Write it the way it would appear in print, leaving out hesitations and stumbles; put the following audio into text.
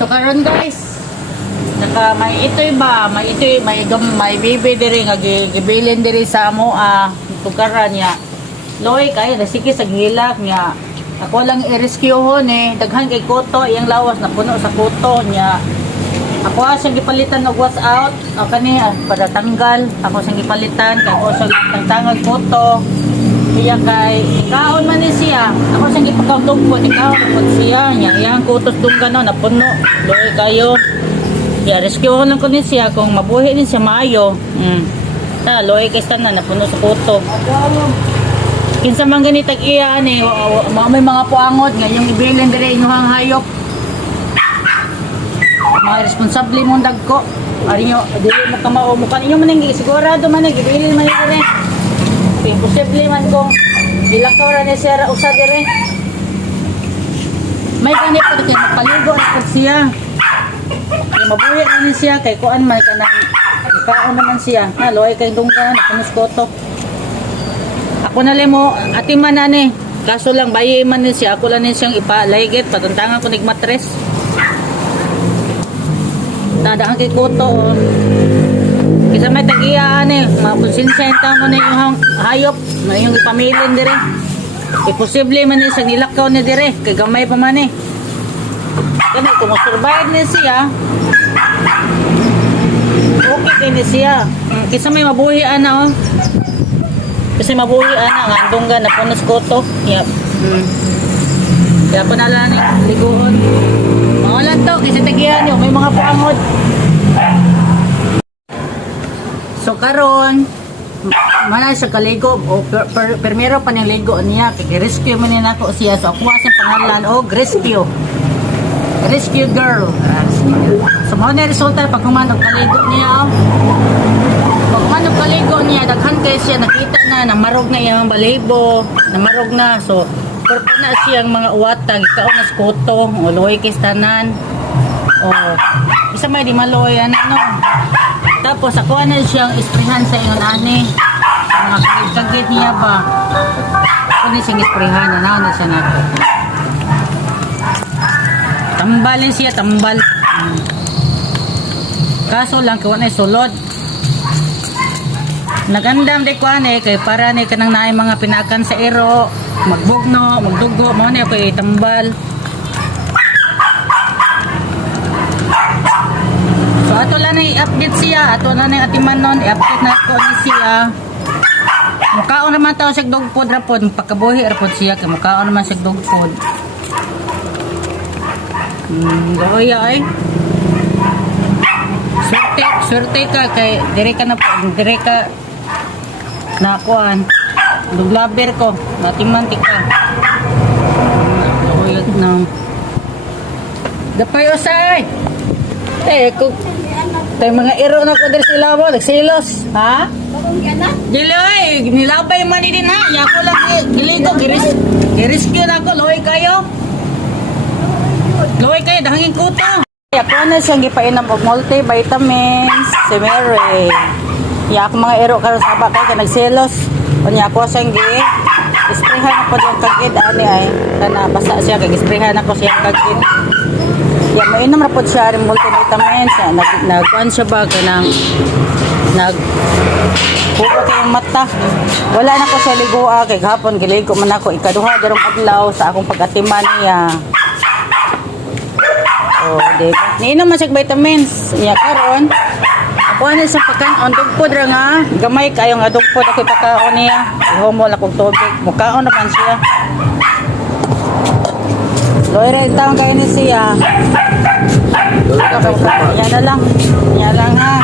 So karon guys, may itoy ba, may bibi diri nga gibilin diri sa amo tugaran niya. Loy kay sige sa gilak niya. Ako lang i-rescue ho ni daghan kay kuto iyang lawas na puno sa kuto niya. Ako siyang gipalitan og wash out o kani para tanggal. Ako siyang gipalitan kay ako siyang tanggal kuto. Iya kay ikaon man ni siya. Ako siyang gipakautugpon ikaon pod siya niya. Iyang kutos tunggan na puno. Loy kayo. Ya rescue ko lang ko ni siya kung mabuhi din siya maayo. Ta loy kay stan na puno sa kuto. Kinsa man gani tag-iya ni may mga puangot nga yung ibilin dire inyong hayop. Mga responsable mong dagko. Ari nyo dili mo kamao mo kaninyo man nang sigurado man ibilin man dire. Imposible man kung ilakaw ra ni siya usa dire. May ganit pa kay magpaligo na siya. Kay mabuhi ni siya kay kuan may kanang ikaon naman siya. Loy kay dunggan punos koto. Ako na mo, ati man ani. Kaso lang bayi man ni siya, ako lang ni siyang ipalayget patuntangan ko nig matres. Dadaan kay kuto. Kisa may tag-iya ani, maponsensenta mo na yung hayop, na yung ipamilin dire. Imposible man ni sa nilakaw ni dire, kay gamay pa man eh. Kani kung survive ni siya, okay kay ni siya. Kisa may mabuhi ana oh. Kasi mabuhi ana nga andunggan na punos koto. Yep. Kaya po nalang liguon. Mga lang to kasi tagihan nyo may mga puangod. So karon mana siya kaligo o primero pa niyang ligo niya kay rescue man niya nako siya. So ako sa pangalan rescue girl. So mo na resulta pag humanog kaligo niya. Pag humanog kaligo niya daghan kay siya nakita na marog na yung balibo, namarog na. So purpo na siyang mga uwatag ikaw na skuto o loy kistanan o isa may di maloy ano. Tapos ako na siyang isprihan sa ingon ani mga kagit niya ba ako na siyang isprihan na siya na tambalin siya tambal. Kaso lang kawan ay sulod. Nagandam di ko ane kay para ni kanang naay mga pinakan sa ero, magbugno, magdugo, mao ni ako itambal. So ato lang na i-update siya, ato na na atiman nun, i-update na ko ni siya. Mukaon naman tao siya dog food ra pod, pagkabuhi ra pod siya kay mukaon naman siya dog food. Gawaya ay. Swerte ka kay dire ka na nakuan duglaber ko mating-mantik ka uyot na dapay usay ko tay mga iro na ko dir sila mo nagsilos ha diloy nilabay man din ha ya ko lang giligo girescue na ko loy kayo dahangin kuto ako na siyang gipainom og multivitamins si Mary. Ya ako mga ero karon sa baka kay nagselos. Unya ako siyang isprehan ako yung kagid ani ay kana basa siya kay isprehan ako siya kagid. Ya mainom ra pod siya ring multivitamins. Nagkuan siya ba kanang pugot yung mata. Wala na ko siya ligua kay gahapon giligo man ako ikaduha darong adlaw sa akong pag-atiman niya. Oh, di ba? Niinom man siya vitamins. Ya karon ako na sa pagkaon dugpod ra nga gamay kayo nga dugpod ako pagkaon niya. Ihumol akong tubig. Mukaon naman siya. Loire taong kayo ni siya. Yan na lang. Yan lang ha.